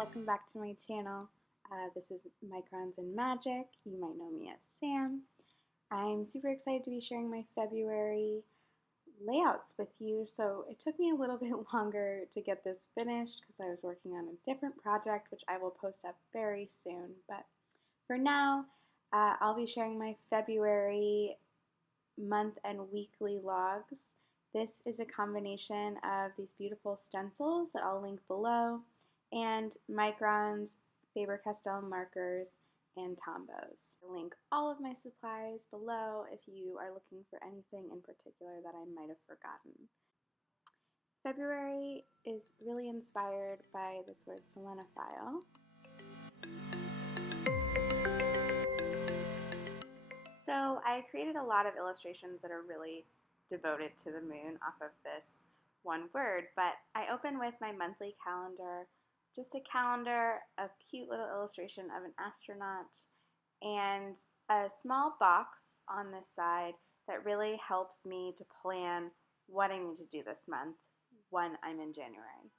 welcome back to my channel. This is Microns and Magic. You might know me as Sam. I'm super excited to be sharing my February layouts with you. So it took me a little bit longer to get this finished because I was working on a different project, which I will post up very soon. But for now, I'll be sharing my February month and weekly logs. This is a combination of these beautiful stencils that I'll link below and Microns, Faber-Castell markers, and Tombos. I'll link all of my supplies below if you are looking for anything in particular that I might have forgotten. February is really inspired by this word selenophile. So I created a lot of illustrations that are really devoted to the moon off of this one word, but I open with my monthly calendar, just a calendar, a cute little illustration of an astronaut, and a small box on this side that really helps me to plan what I need to do this month when I'm in January.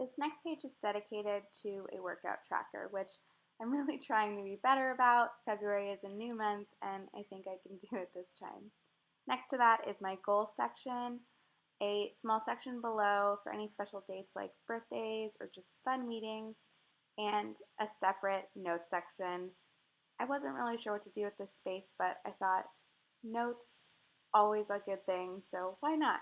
This next page is dedicated to a workout tracker, which I'm really trying to be better about. February is a new month, and I think I can do it this time. Next to that is my goals section, a small section below for any special dates like birthdays or just fun meetings, and a separate notes section. I wasn't really sure what to do with this space, but I thought notes, always a good thing, so why not?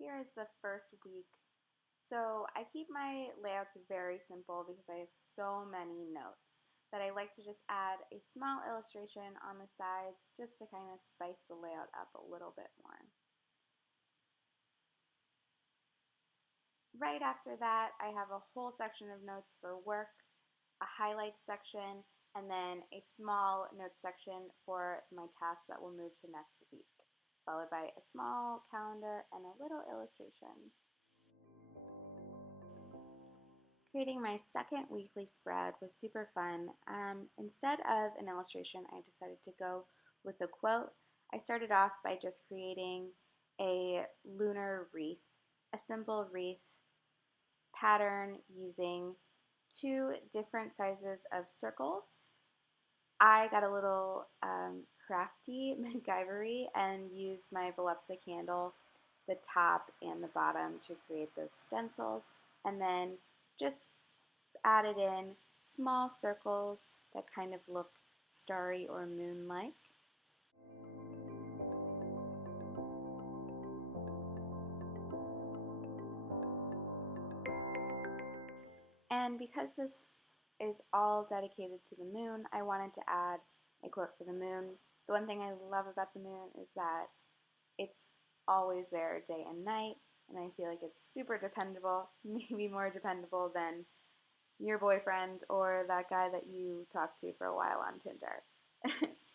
Here is the first week. So I keep my layouts very simple because I have so many notes, but I like to just add a small illustration on the sides just to kind of spice the layout up a little bit more. Right after that, I have a whole section of notes for work, a highlights section, and then a small notes section for my tasks that will move to next week, followed by a small calendar and a little illustration. Creating my second weekly spread was super fun. Instead of an illustration, I decided to go with a quote. I started off by just creating a lunar wreath, a simple wreath pattern using two different sizes of circles. I got a little crafty MacGyvery and used my Volupsa candle, the top and the bottom, to create those stencils, and then just added in small circles that kind of look starry or moon-like. And because this is all dedicated to the moon, I wanted to add a quote for the moon. The one thing I love about the moon is that it's always there day and night, and I feel like it's super dependable, maybe more dependable than your boyfriend or that guy that you talked to for a while on Tinder.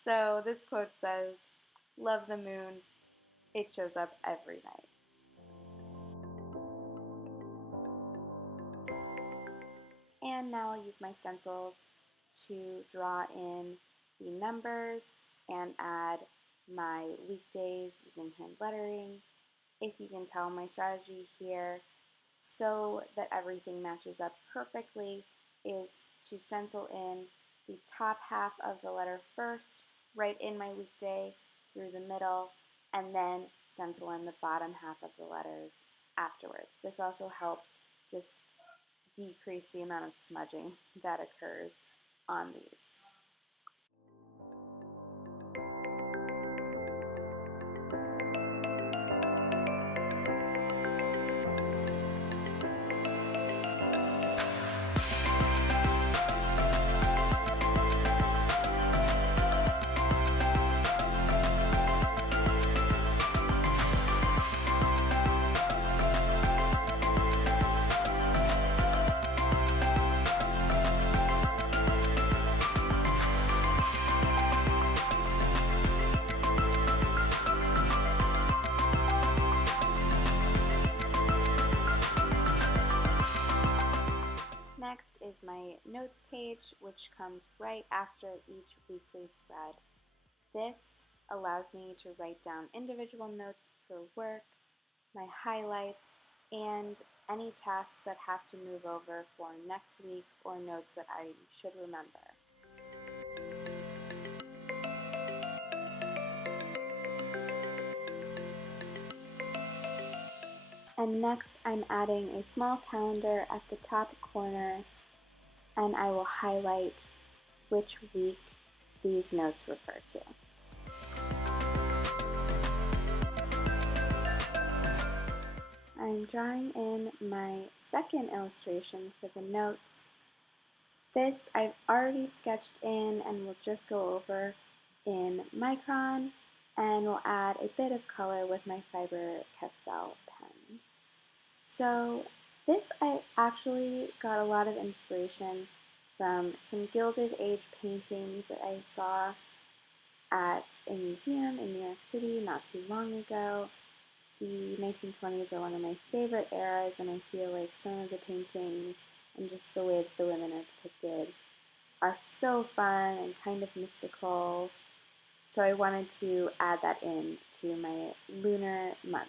So this quote says, "Love the moon, it shows up every night." And now I'll use my stencils to draw in the numbers and add my weekdays using hand lettering. If you can tell, my strategy here, so that everything matches up perfectly, is to stencil in the top half of the letter first, right in my weekday through the middle, and then stencil in the bottom half of the letters afterwards. This also helps just decrease the amount of smudging that occurs on these. Next is my notes page, which comes right after each weekly spread. This allows me to write down individual notes for work, my highlights, and any tasks that have to move over for next week or notes that I should remember. And next I'm adding a small calendar at the top corner, and I will highlight which week these notes refer to. I'm drawing in my second illustration for the notes. This I've already sketched in and will just go over in Micron, and will add a bit of color with my Faber-Castell pens. So this I actually got a lot of inspiration from some Gilded Age paintings that I saw at a museum in New York City not too long ago. The 1920s are one of my favorite eras, and I feel like some of the paintings and just the way that the women are depicted are so fun and kind of mystical. So I wanted to add that in to my lunar month.